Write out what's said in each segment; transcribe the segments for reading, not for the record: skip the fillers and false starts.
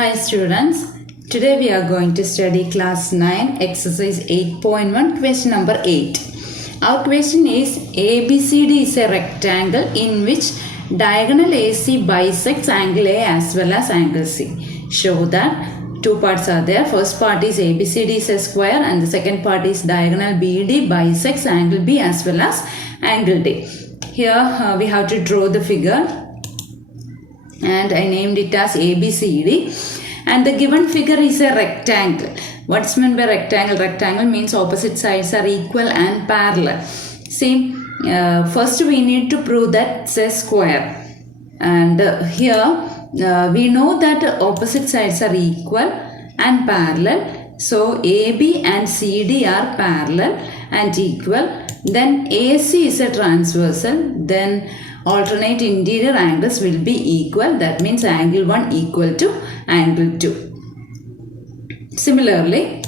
Hi students, today we are going to study class 9 exercise 8.1 question number 8. Our question is ABCD is a rectangle in which diagonal AC bisects angle A as well as angle C. Show that two parts are there. First part is ABCD is a square and the second part is diagonal BD bisects angle B as well as angle D. Here we have to draw the figure and I named it as ABCD, and the given figure is a rectangle. What's meant by rectangle? Rectangle means opposite sides are equal and parallel. See, first we need to prove that it's a square, and here we know that opposite sides are equal and parallel. So AB and CD are parallel and equal. Then AC is a transversal. Then alternate interior angles will be equal. That means angle 1 equal to angle 2. Similarly,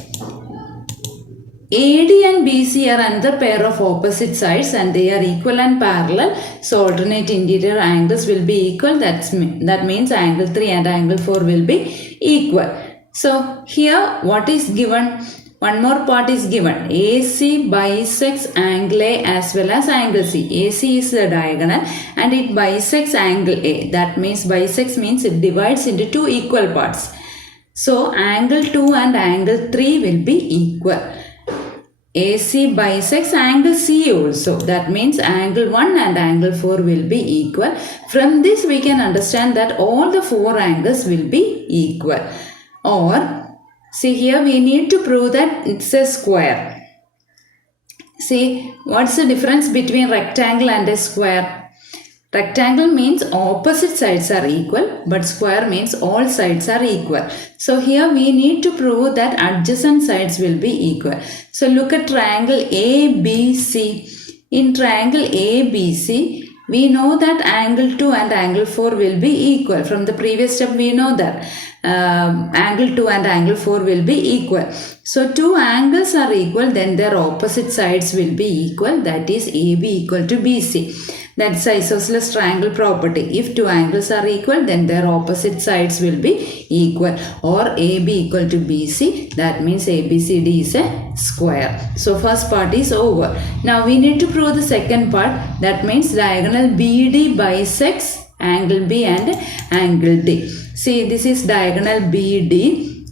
AD and BC are another pair of opposite sides and they are equal and parallel. So alternate interior angles will be equal. That means angle 3 and angle 4 will be equal. So here what is given? One more part is given. AC bisects angle A as well as angle C. AC is the diagonal and it bisects angle A. That means bisects means it divides into two equal parts. So angle 2 and angle 3 will be equal. AC bisects angle C also. That means angle 1 and angle 4 will be equal. From this we can understand that all the four angles will be equal. Or see, here we need to prove that it's a square. See, what's the difference between rectangle and a square? Rectangle means opposite sides are equal, but square means all sides are equal. So here we need to prove that adjacent sides will be equal. So look at triangle ABC. In triangle ABC, we know that angle 2 and angle 4 will be equal. From the previous step we know that angle 2 and angle 4 will be equal. So two angles are equal, then their opposite sides will be equal. That is AB equal to BC. That's isosceles triangle property. If two angles are equal, then their opposite sides will be equal. Or AB equal to BC. That means ABCD is a square. So first part is over. Now we need to prove the second part. That means diagonal BD bisects angle B and angle D. See, this is diagonal BD,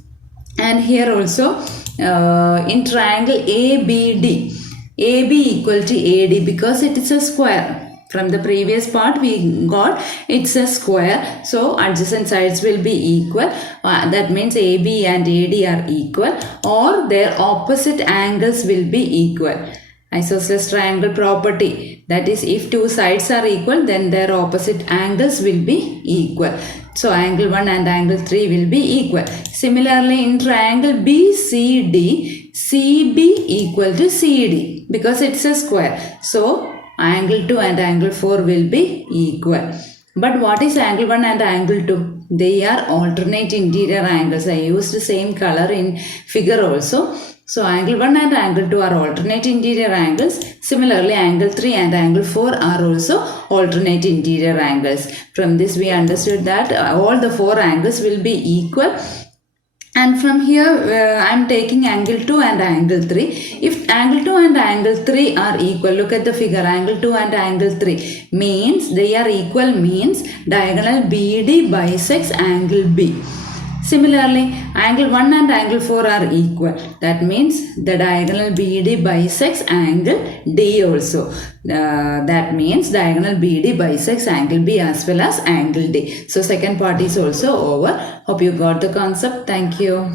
and here also in triangle ABD, AB equal to AD because it is a square. From the previous part we got it's a square, so adjacent sides will be equal. That means AB and AD are equal, or their opposite angles will be equal. Isosceles triangle property, that is if two sides are equal, then their opposite angles will be equal. So angle 1 and angle 3 will be equal. Similarly in triangle BCD, CB equal to CD because it's a square. So angle 2 and angle 4 will be equal. But what is angle 1 and angle 2? They are alternate interior angles. I used the same color in figure also. So angle 1 and angle 2 are alternate interior angles. Similarly, angle 3 and angle 4 are also alternate interior angles. From this we understood that all the four angles will be equal. And from here I am taking angle 2 and angle 3. If angle 2 and angle 3 are equal, look at the figure, angle 2 and angle 3 means they are equal, means diagonal BD bisects angle B. Similarly, angle 1 and angle 4 are equal. That means the diagonal BD bisects angle D also. That means diagonal BD bisects angle B as well as angle D. So second part is also over. Hope you got the concept. Thank you.